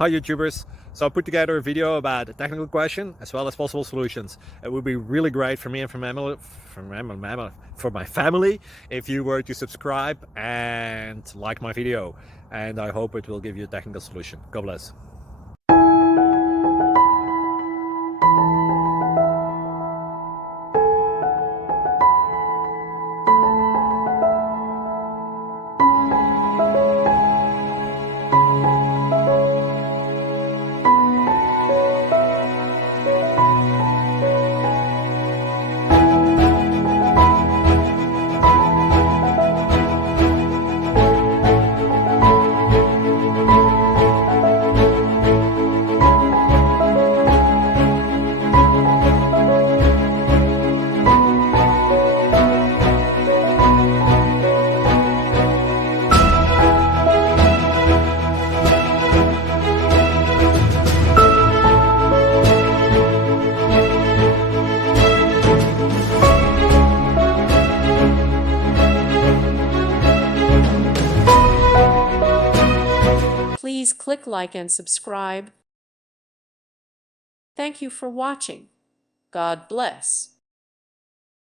Hi YouTubers! So I put together a video about a technical question as well as possible solutions. It would be really great for me and for my family if you were to subscribe and like my video, and I hope it will give you a technical solution. God bless. Please click like and subscribe. Thank you for watching. God bless.